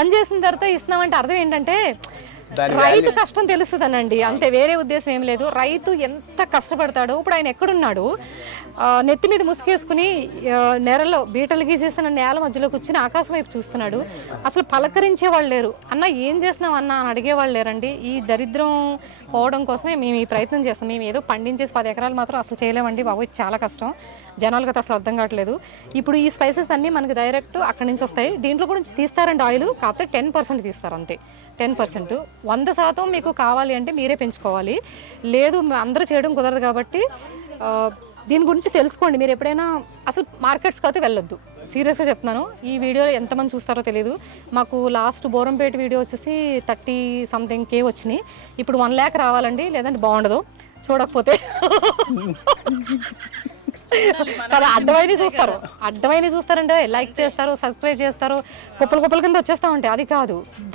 పని చేసిన తర్వాత ఇస్తున్నామంటే అర్థం ఏంటంటే రైతు కష్టం తెలుస్తుందనండి, అంతే, వేరే ఉద్దేశం ఏం లేదు. రైతు ఎంత కష్టపడతాడో. ఇప్పుడు ఆయన ఎక్కడున్నాడు, నెత్తి మీద ముసుగేసుకుని నేలలో బీటలు గీసేసిన నేల మధ్యలో కూర్చుని ఆకాశం వైపు చూస్తున్నాడు. అసలు పలకరించే వాళ్ళు లేరు. అన్న ఏం చేస్తున్నాం అన్న అని అడిగేవాళ్ళు లేరండి. ఈ దరిద్రం పోవడం కోసమే మేము ఈ ప్రయత్నం చేస్తాం. మేము ఏదో పండించేసి 10 ఎకరాలు మాత్రం అసలు చేయలేమండి బాబు, చాలా కష్టం. జనాలకు అసలు అర్థం కావట్లేదు. ఇప్పుడు ఈ స్పైసెస్ అన్నీ మనకి డైరెక్ట్ అక్కడి నుంచి వస్తాయి. దీంట్లో కూడా తీస్తారండి ఆయిల్, కాకపోతే 10% తీస్తారు అంతే. 10%. 100% మీకు కావాలి అంటే మీరే పెంచుకోవాలి. లేదు అందరూ చేయడం కుదరదు కాబట్టి దీని గురించి తెలుసుకోండి. మీరు ఎప్పుడైనా అసలు మార్కెట్స్కి అయితే వెళ్ళొద్దు, సీరియస్గా చెప్తున్నాను. ఈ వీడియో ఎంతమంది చూస్తారో తెలియదు. మాకు లాస్ట్ బోరంపేట వీడియో వచ్చేసి 30-something K వచ్చినాయి. ఇప్పుడు 1 lakh రావాలండి, లేదంటే బాగుండదు చూడకపోతే. అడ్డమైన చూస్తారంటే లైక్ చేస్తారు, సబ్స్క్రైబ్ చేస్తారు, కుప్పల కింద వచ్చేస్తా ఉంటాయి. అది కాదు.